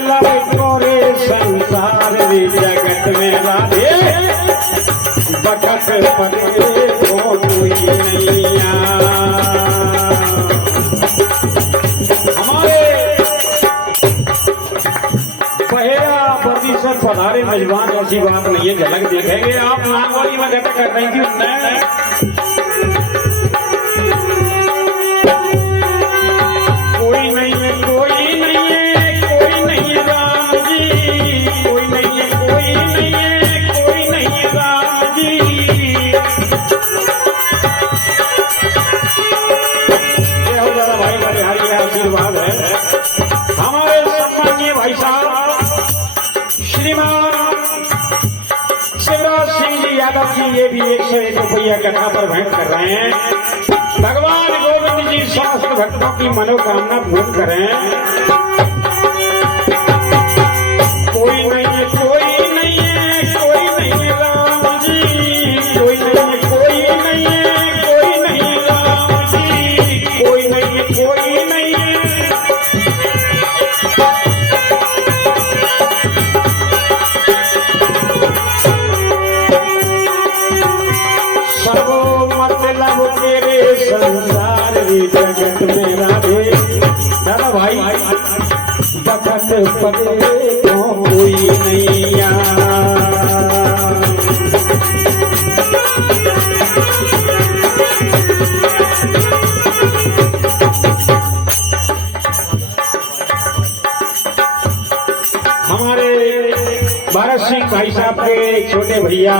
मतलब गोरे संसार रे जगत में राधे बखत पड़े को कोई नैया। हमारे पहेरा बर्दी से पधारे मेजबान ऐसी बात नहीं है, झलक देखेंगे आप नागवाड़ी में घटक कर रही थी उसने कोई नहीं है कोई नहीं है कोई नहीं है राम जी, कोई नहीं है कोई नहीं है कोई नहीं है राम जी। ये हो दादा भाई बड़े हरी का आशीर्वाद है। हमारे सम्मानीय भाई साहब श्रीमान शिवराज सिंह जी यादव जी ये भी 101 रुपया कथा पर भेंट कर रहे हैं। भगवान गोविंद जी समस्त भक्तों की मनोकामना पूर्ण करें। कोई नहीं है कोई नहीं है कोई नहीं है राम जी, कोई नहीं है कोई नहीं है कोई नहीं है राम जी, कोई नहीं है कोई नहीं है। सर्वो मतलब तेरे संसार रे जगत में राधे दादा भाई बखत पड़े को कोई नैया। हमारे भारत सिंह भाई साहब के छोटे भैया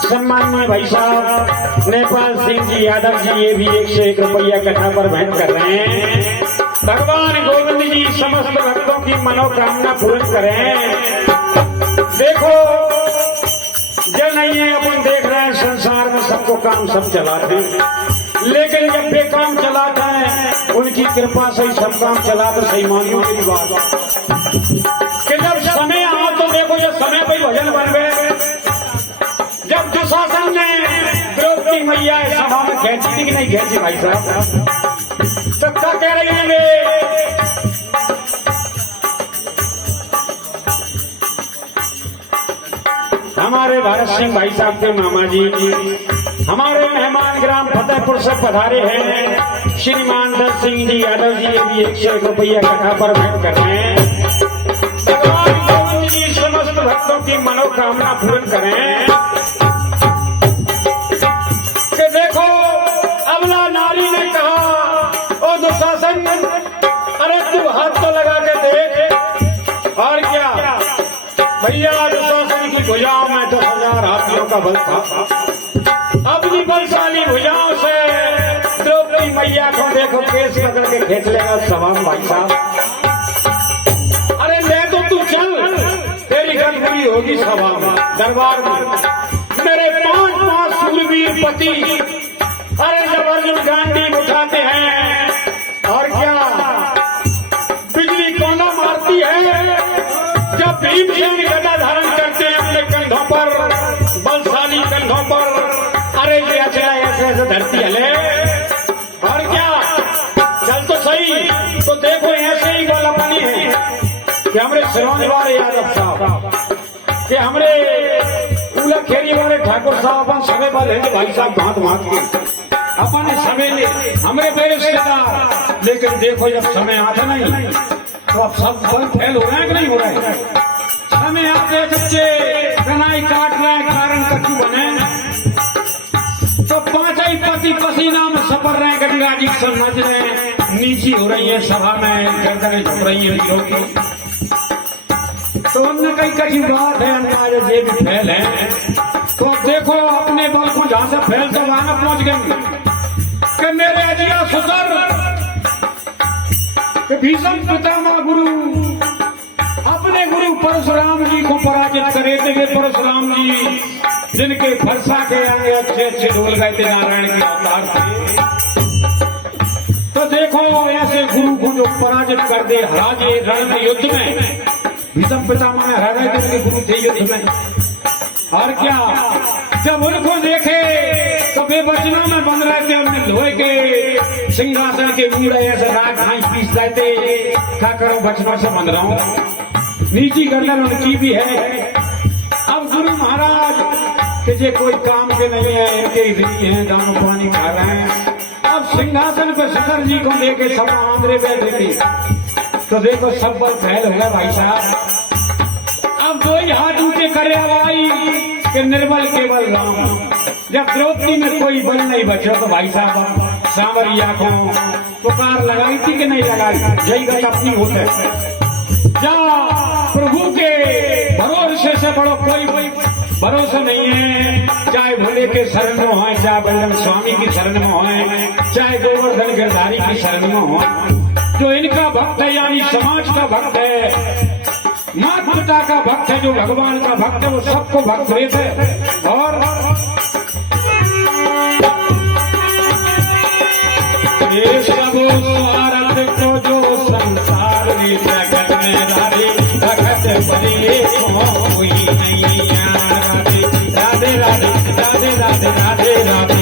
सम्मानीय भाई साहब नेपाल सिंह जी यादव जी ये भी 101 रुपया कथा पर भेंट कर रहे हैं। भगवान गोविंद जी समस्त भक्तों की मनोकामना पूर्ण करें। देखो जो नहीं है अपन देख रहे हैं संसार में सबको काम सब चलाते हैं, लेकिन जब बेकाम चलाते हैं उनकी कृपा से ही सब काम चलाते। सही मानियो मेरी बात कि जब समय आओ तो देखो जब समय पर भजन बन गए। जब दुशासन ने द्रौपदी मैया सभा में खेची थी कि नहीं खेची भाई साहब, तो क्या कह रही हैं वे हमारे भारत सिंह भाई साहब के मामा जी हमारे मेहमान ग्राम फतेहपुर से पधारे हैं। श्रीमान दत्त सिंह जी यादव जी ये भी 101 रुपया कथा पर भेंट कर रहे हैं। भगवान गोविंद जी समस्त भक्तों की मनोकामना पूर्ण करें। कि देखो अबला नारी ने कहा ओ दुशासन अरे तू हाथ तो लगा के देख। और क्या भैया दुशासन की भुजाओं में 10,000 हाथियों का बल था। अपनी बलशाली भुजाओं से द्रौपदी मैया को देखो केस पकड़ के खींच लेगा सवाल भाई साहब। अरे ले तो तू चल, तेरी गड़बड़ी होगी सभा में दरबार में। मेरे 5 सूरवीर पति अरे जब अर्जुन गांडी उठाते हैं और क्या बिजली कोना मारती है। जब भीमसेन गदा धारण करते हैं अपने कंधों पर, बलशाली कंधों पर, अरे ये अचला ऐसे ऐसे धरती हले। और क्या चल तो सही। तो देखो ऐसे ही गोला पानी है कि हमारे सिरोंज वाले यादव साहब कि हमारे उला खेरी वाले ठाकुर साहब अपन समय बल है भाई साहब भात भात के अपने समय ले हमारे बड़े रिश्तेदार। लेकिन देखो जब समय आता नहीं तो अब सब बल फेल हो रहे हैं कि नहीं हो रहे हैं। समय आते बच्चे कनाई काट रहे हैं कारण कच्चू बने तो 5 ही पति पसीना में सपर रहे हैं। गजराजी समझ रहे हैं नीची हो रही है सभा में, गर्दनें झुक रही है हीरो की। तो उनने कई कच्ची बात है अंदाज ये भी फैल है। तो देखो अपने बल को जहां से फैल से वहां पहुंच गए कि मेरे अजिया सुसर भीषम पितामह गुरु अपने गुरु परशुराम जी को पराजित करे थे। परशुराम जी जिनके फरसा के आगे अच्छे अच्छे ढोल गए थे नारायण के अवतार से। तो देखो ऐसे गुरु को जो पराजित कर दे हराजे रण में युद्ध में, भीषम पितामह ने हराए थे गुरु थे युद्ध में। और क्या जब उनको देखे तो बेबचनों में बन रहे थे, उन्हें धोए के सिंहासन के बूढ़े ऐसे राग घास पीस रहे थे। क्या करो, बचनों से बन रहा हूँ, नीची गर्दन उनकी भी है। अब गुरु महाराज कि ये कोई काम के नहीं है, इनके ही हैं, दानो पानी खा रहे हैं। अब सिंहासन पे शंकर जी को लेके सब आंध्रे बैठे थे, तो देखो सब बल फैल हो गया भाई साहब। अब दो ही हाथ ऊंचे करे आई कि निर्बल केवल राम। जब द्रौपदी में कोई बल नहीं बचा तो भाई साहब सांवरिया को पुकार लगाई थी कि नहीं लगाई, यही बात अपनी होते जा प्रभु के भरोसे से बड़ो कोई भरोसा नहीं है। चाहे भोले के शरण में हो, चाहे बल्लभ स्वामी की शरण में हो, चाहे गोवर्धन गिरधारी की शरण में हो, जो इनका भक्त है यानी समाज का भक्त है, माता पिता का भक्त है, जो भगवान का भक्त है, वो सबको भक्त रहते है। और ये सब स्वार्थ को जो संसार में जगत में राधे भगत बने कोई नहीं। राधे राधे राधे राधे राधे राधे राधे।